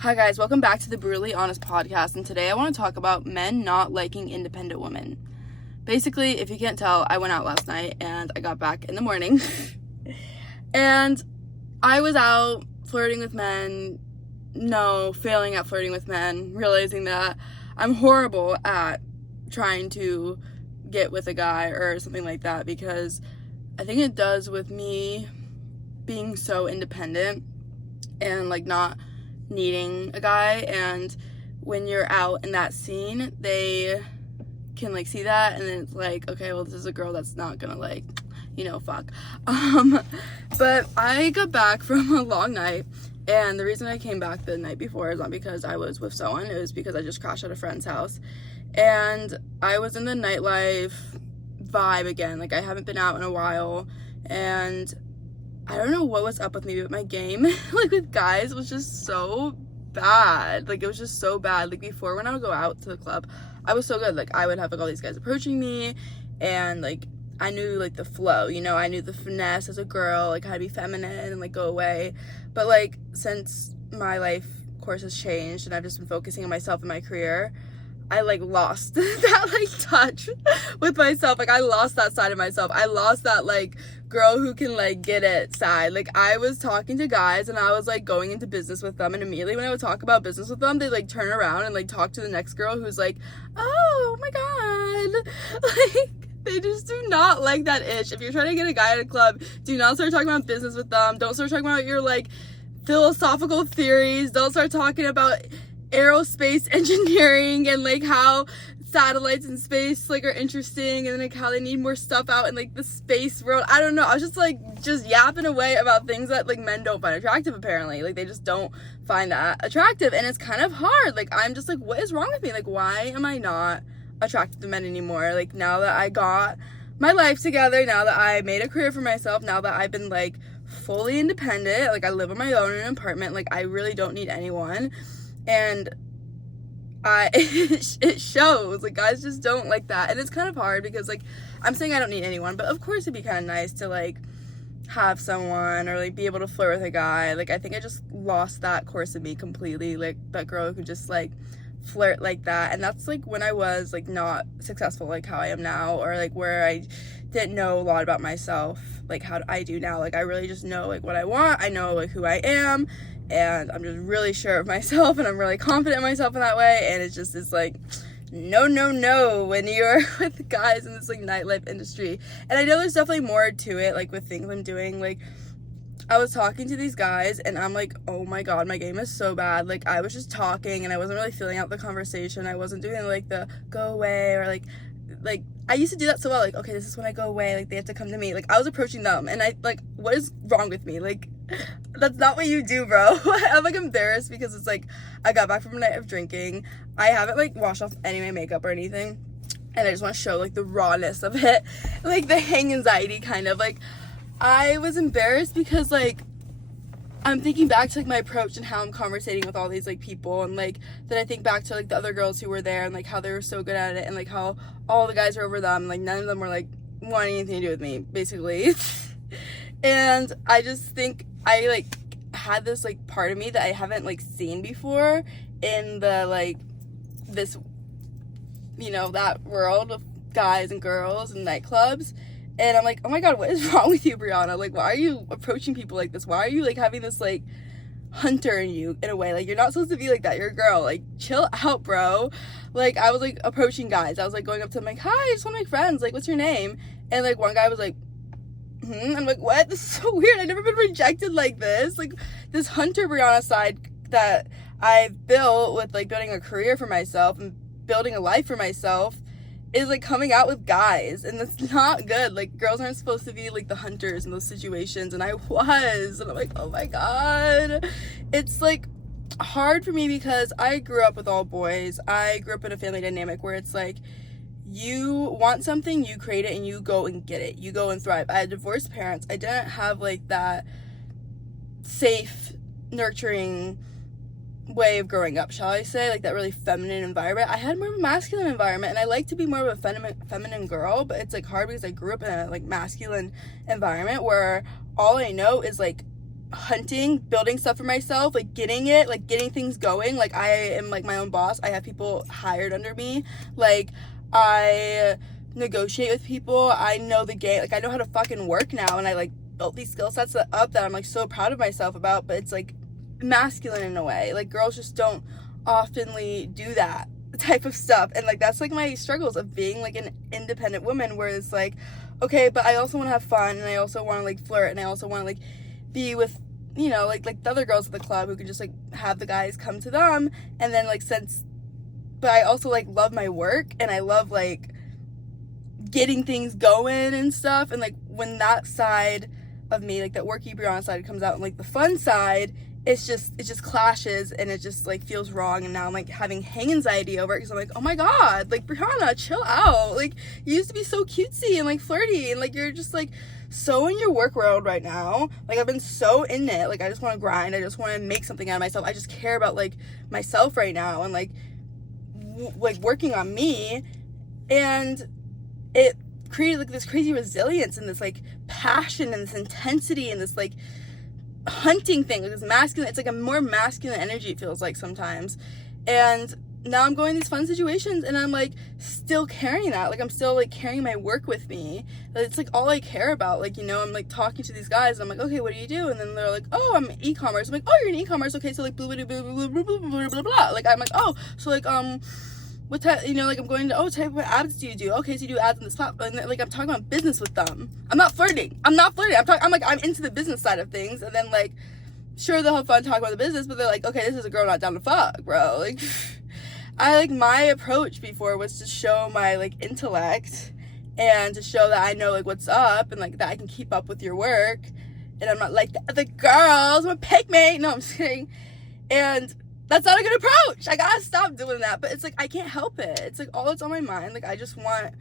Hi guys, welcome back to the Brutally Honest podcast, and today I want to talk about men not liking independent women. Basically, if you can't tell, I went out last night and I got back in the morning and I was out flirting with men, failing at flirting with men, realizing that I'm horrible at trying to get with a guy or something like that, because I think it does with me being so independent and like not needing a guy. And when you're out in that scene, they can like see that, and then it's like, okay, well, this is a girl that's not gonna like, fuck. But I got back from a long night, and the reason I came back the night before is not because I was with someone, it was because I just crashed at a friend's house, and I was in the nightlife vibe again. Like, I haven't been out in a while, and I don't know what was up with me, but my game, like, with guys was just so bad. Like, it was just so bad. Like, before, when I would go out to the club, I was so good. Like, I would have, like, all these guys approaching me, and, like, I knew, like, the flow, I knew the finesse as a girl, like, how to be feminine and, like, go away. But, like, since my life course has changed, and I've just been focusing on myself and my career, I, like, lost that, like, touch with myself. Like, I lost that side of myself. I lost that, like, girl who can, like, get it side. Like, I was talking to guys, and I was, like, going into business with them, and immediately when I would talk about business with them, they, like, turn around and, like, talk to the next girl who's like, oh my god. Like, they just do not like that itch. If you're trying to get a guy at a club, do not start talking about business with them. Don't start talking about your, like, philosophical theories. Don't start talking about aerospace engineering and, like, how satellites in space, like, are interesting, and, like, how they need more stuff out in, like, the space world. I don't know. I was just, like, just yapping away about things that, like, men don't find attractive, apparently. Like, they just don't find that attractive, and it's kind of hard. Like, I'm just, like, what is wrong with me? Like, why am I not attracted to men anymore? Like, now that I got my life together, now that I made a career for myself, now that I've been, like, fully independent, like, I live on my own in an apartment, like, I really don't need anyone. And it shows. Like, guys just don't like that, and it's kind of hard because, like, I'm saying I don't need anyone, but of course it'd be kind of nice to, like, have someone or, like, be able to flirt with a guy. Like, I think I just lost that course of me completely, like, that girl who could just, like, flirt like that. And that's, like, when I was, like, not successful like how I am now, or, like, where I didn't know a lot about myself like how I do now. Like, I really just know, like, what I want. I know, like, who I am, and I'm just really sure of myself, and I'm really confident in myself in that way. And it's just, it's like, no when you're with guys in this, like, nightlife industry. And I know there's definitely more to it, like, with things I'm doing. Like, I was talking to these guys, and I'm like, oh my god, my game is so bad. Like, I was just talking, and I wasn't really filling out the conversation. I wasn't doing, like, the go away, or, like, I used to do that so well. Like, okay, this is when I go away, like, they have to come to me. Like, I was approaching them, and I, like, what is wrong with me? Like, that's not what you do, bro. I'm, like, embarrassed because it's, like, I got back from a night of drinking. I haven't, like, washed off any of my makeup or anything, and I just want to show, like, the rawness of it. Like, the hang anxiety, kind of. Like, I was embarrassed because, like, I'm thinking back to, like, my approach and how I'm conversating with all these, like, people, and, like, then I think back to, like, the other girls who were there, and, like, how they were so good at it, and, like, how all the guys were over them, and, like, none of them were, like, wanting anything to do with me, basically. And I just think I, like, had this, like, part of me that I haven't, like, seen before in the, like, this, that world of guys and girls and nightclubs. And I'm like, oh my god, what is wrong with you, Brianna? Like, why are you approaching people like this? Why are you, like, having this, like, hunter in you, in a way? Like, you're not supposed to be like that. You're a girl. Like, chill out, bro. Like, I was, like, approaching guys. I was, like, going up to them, like, hi, I just want to make friends. Like, what's your name? And, like, one guy was like, I'm like, what? This is so weird. I've never been rejected like this. Like, this hunter Brianna side that I've built with, like, building a career for myself and building a life for myself is, like, coming out with guys, and that's not good. Like, girls aren't supposed to be, like, the hunters in those situations, and I was, and I'm like, oh my god. It's, like, hard for me because I grew up with all boys. I grew up in a family dynamic where it's, like, you want something, you create it, and you go and get it. You go and thrive. I had divorced parents. I didn't have, like, that safe, nurturing way of growing up, shall I say, like, that really feminine environment. I had more of a masculine environment, and I like to be more of a feminine girl, but it's, like, hard because I grew up in a, like, masculine environment where all I know is, like, hunting, building stuff for myself, like getting things going. Like I am like my own boss. I have people hired under me. Like I negotiate with people. I know the game. Like I know how to fucking work now, and I like built these skill sets up that I'm like so proud of myself about. But it's like masculine in a way. Like girls just don't oftenly do that type of stuff, and like that's like my struggles of being like an independent woman, where it's like, okay, but I also want to have fun, and I also want to like flirt, and I also want to like be with, you know, like the other girls at the club who can just like have the guys come to them, and then like but I also like love my work, and I love like getting things going and stuff. And like when that side of me, like that worky Brianna side, comes out, and like the fun side, it just clashes, and it just like feels wrong. And now I'm like having hang anxiety over it, because I'm like, oh my god, like Brianna, chill out. Like you used to be so cutesy and like flirty, and like you're just like so in your work world right now. Like I've been so in it. Like I just want to grind. I just want to make something out of myself. I just care about like myself right now, and like like working on me. And it created like this crazy resilience and this like passion and this intensity and this like hunting thing, like this masculine, it's like a more masculine energy, it feels like sometimes. And now I'm going these fun situations, and I'm like still carrying that. Like I'm still like carrying my work with me. It's like all I care about. Like, you know, I'm like talking to these guys, and I'm like, okay, what do you do? And then they're like, oh, I'm e-commerce. I'm like, oh, you're in e-commerce. Okay, so like blah blah blah blah blah blah blah blah blah. Like I'm like, oh, so like what type, you know, like I'm going to, oh, type of ads do you do? Okay, so you do ads on this platform. And like I'm talking about business with them. I'm not flirting. I'm like, I'm into the business side of things. And then like, sure, they'll have fun talking about the business, but they're like, okay, this is a girl not down to fuck, bro. Like I like, my approach before was to show my like intellect, and to show that I know like what's up, and like that I can keep up with your work, and I'm not like the other girls, I'm a pygmy. No, I'm just kidding. And that's not a good approach. I gotta stop doing that. But it's like I can't help it. It's like all that's on my mind. Like I just want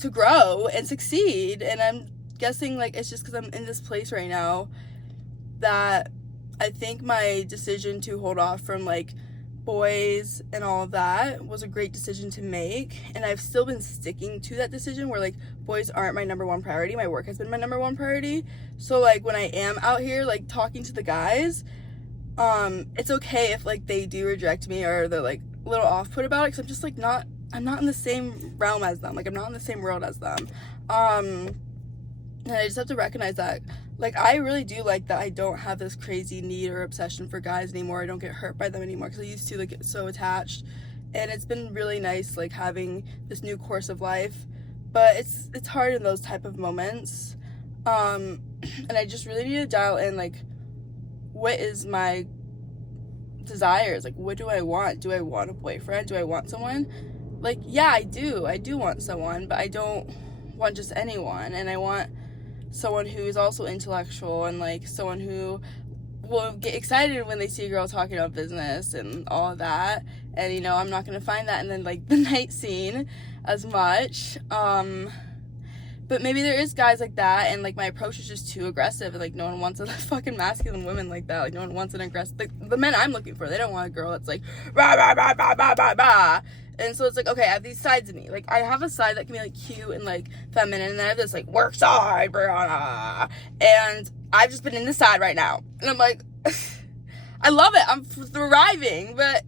to grow and succeed, and I'm guessing like it's just because I'm in this place right now that I think my decision to hold off from like boys and all of that was a great decision to make. And I've still been sticking to that decision, where like boys aren't my number one priority. My work has been my number one priority. So like when I am out here like talking to the guys, it's okay if like they do reject me, or they're like a little off put about it, because I'm just like I'm not in the same realm as them. Like I'm not in the same world as them. And I just have to recognize that. Like I really do like that I don't have this crazy need or obsession for guys anymore. I don't get hurt by them anymore, because I used to like get so attached. And it's been really nice like having this new course of life, but it's hard in those type of moments. And I just really need to dial in like, what is my desires? Like, what do I want? Do I want a boyfriend? Do I want someone? Like, yeah, I do want someone, but I don't want just anyone. And I want someone who is also intellectual, and like someone who will get excited when they see a girl talking about business and all of that. And you know, I'm not gonna find that in then like the night scene as much. But maybe there is guys like that, and like my approach is just too aggressive, and like no one wants a fucking masculine woman like that. Like no one wants an aggressive, like the men I'm looking for, they don't want a girl that's like rah rah rah rah rah rah rah. And so it's like, okay, I have these sides of me. Like I have a side that can be like cute and like feminine, and then I have this like work side, Brianna. And I've just been in this side right now, and I'm like I love it, I'm thriving, but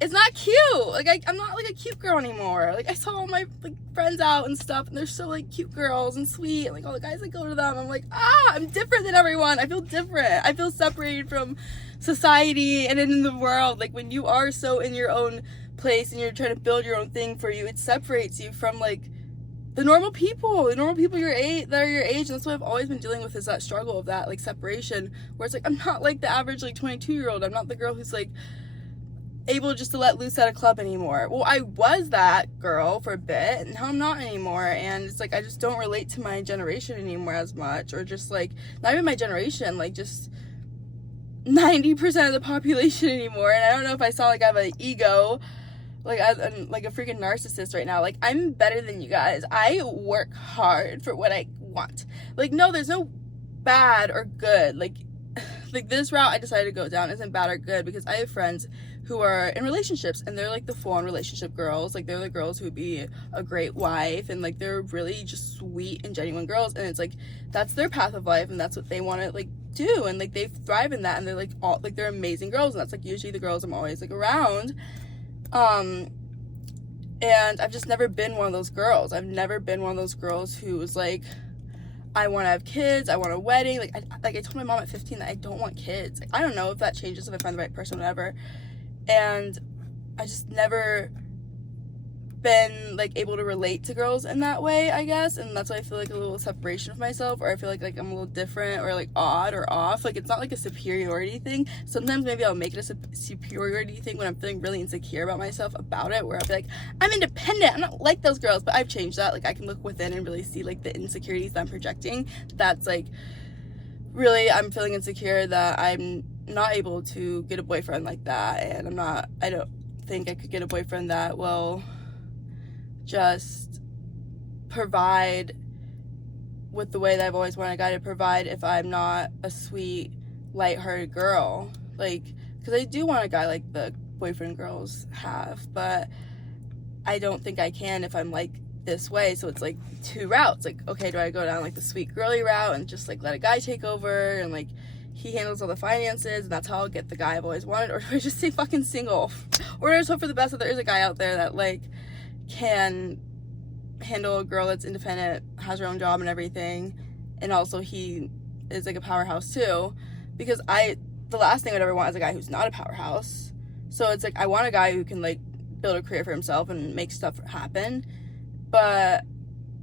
it's not cute. Like I'm not like a cute girl anymore. Like I saw all my like friends out and stuff, and they're so like cute girls and sweet, and like all the guys that go to them, I'm like, I'm different than everyone. I feel different. I feel separated from society and in the world. Like when you are so in your own place and you're trying to build your own thing for you, it separates you from like the normal people your age, that are your age. And that's what I've always been dealing with, is that struggle of that like separation, where it's like I'm not like the average like 22-year-old. I'm not the girl who's like able just to let loose at a club anymore. Well, I was that girl for a bit, and now I'm not anymore. And it's like I just don't relate to my generation anymore as much, or just like not even my generation, like just 90% of the population anymore. And I don't know if I sound like I have an ego, like I'm like a freaking narcissist right now. Like I'm better than you guys. I work hard for what I want. Like no, there's no bad or good. Like this route I decided to go down isn't bad or good, because I have friends who are in relationships, and they're like the full-on relationship girls. Like they're the girls who would be a great wife, and like they're really just sweet and genuine girls, and it's like that's their path of life, and that's what they want to like do, and like they thrive in that, and they're like all like they're amazing girls, and that's like usually the girls I'm always like around. And I've just never been one of those girls. I've never been one of those girls who was like, I want to have kids, I want a wedding. Like I told my mom at 15 that I don't want kids. Like, I don't know if that changes if I find the right person, whatever. And I just never been like able to relate to girls in that way, I guess, and that's why I feel like a little separation of myself, or I feel like I'm a little different or like odd or off. Like, it's not like a superiority thing. Sometimes maybe I'll make it a superiority thing when I'm feeling really insecure about myself about it, where I'll be like, I'm independent, I'm not like those girls. But I've changed that. Like, I can look within and really see like the insecurities that I'm projecting. That's like, really, I'm feeling insecure that I'm not able to get a boyfriend like that, and I don't think I could get a boyfriend that will just provide with the way that I've always wanted a guy to provide if I'm not a sweet, lighthearted girl. Like, because I do want a guy like the boyfriend girls have, but I don't think I can if I'm like this way. So it's like two routes. Like, okay, do I go down like the sweet girly route and just like let a guy take over and like he handles all the finances and that's how I'll get the guy I've always wanted, or do I just stay fucking single? Or do I just hope for the best that there is a guy out there that like can handle a girl that's independent, has her own job and everything, and also he is like a powerhouse too? Because the last thing I'd ever want is a guy who's not a powerhouse. So it's like I want a guy who can like build a career for himself and make stuff happen, but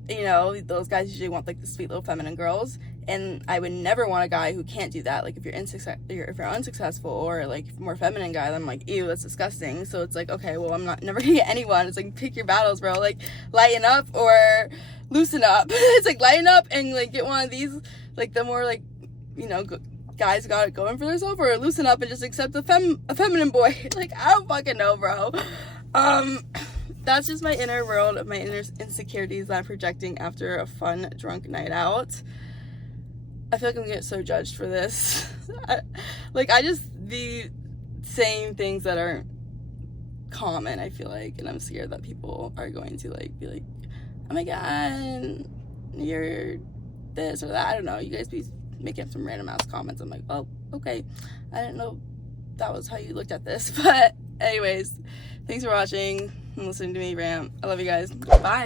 you know, those guys usually want like the sweet little feminine girls, and I would never want a guy who can't do that. Like, if you're unsuccessful, or like more feminine guy, then I'm like, ew, that's disgusting. So it's like, okay, well, I'm never gonna get anyone. It's like, pick your battles, bro. Like, lighten up or loosen up. It's like, lighten up and like get one of these, like the more like, you know, guys got it going for themselves, or loosen up and just accept a feminine boy. Like, I don't fucking know, bro. That's just my inner world of my inner insecurities that I'm projecting after a fun drunk night out. I feel like I'm gonna get so judged for this. I just be saying things that aren't common, I feel like, and I'm scared that people are going to like be like, oh my god, you're this or that. I don't know, you guys be making up some random ass comments. I'm like, well, okay, I didn't know that was how you looked at this. But anyways, thanks for watching and listening to me rant. I love you guys. Bye.